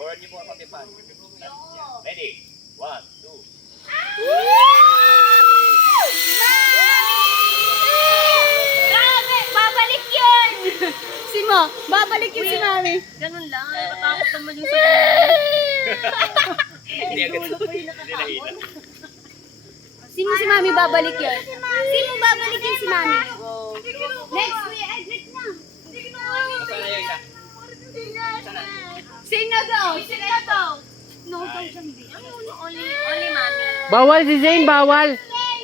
Forward niyo po ang kapipan. Ready? 1, 2. Grabe! Babalik yun! Babalik yun si Mami. Ganun lang. Nakatakot naman yung sabihin. Hindi agad. Hindi nahila. Sino si Mami babalik yun? Sino babalik yun si Mami? Next week, next na. Nasaan na yung isa? Sana? Sing na daw! Sing na daw! No daw siyang di. Only mami. Bawal si Zane, bawal.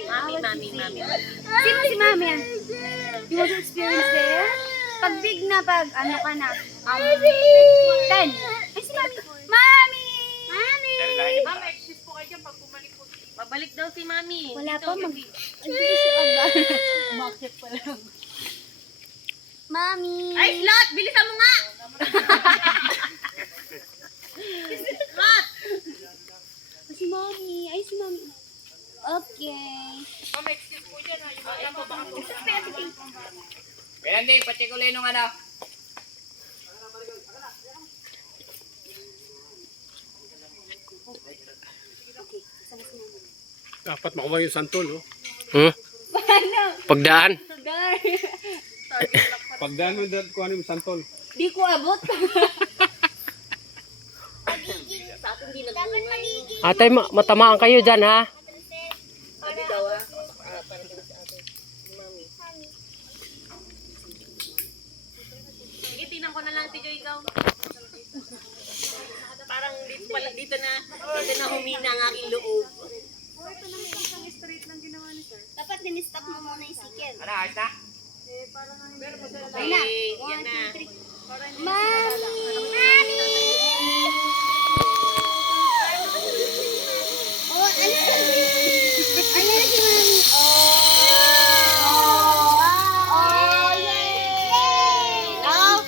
Mami. Sino si Mami? You want to experience there? Pag big na, pag ano ka na? 10. Ay, si Mami! Mami! Mami! Pero lahat niyo pa. Babalik daw si mami. Wala Dito, pa, gabi. Hindi siya agad. Bakit pa lang? Mami! Ay, Slot! Bilisan mo nga! Slot! Si Mami! Ay, si Mami! Okay. Kaya hindi, pacheck ulit nung ano. Dapat makuha yung santol, oh. Paano? Pagdaan. Gar. Pagdaan mo dahil kuha yung santol. Di ko abot. Sa atin di nagbungay. Atay, matamaan kayo dyan, ha? Sabi daw parang din sa atin. Mami. Sige, tingnan ko na lang, Tijo, ikaw. Parang dito na humina ang aking loob. Dapat din-stop mo muna yung sikin. Ano, ayos na? Okay, yan na. Mami! Mami!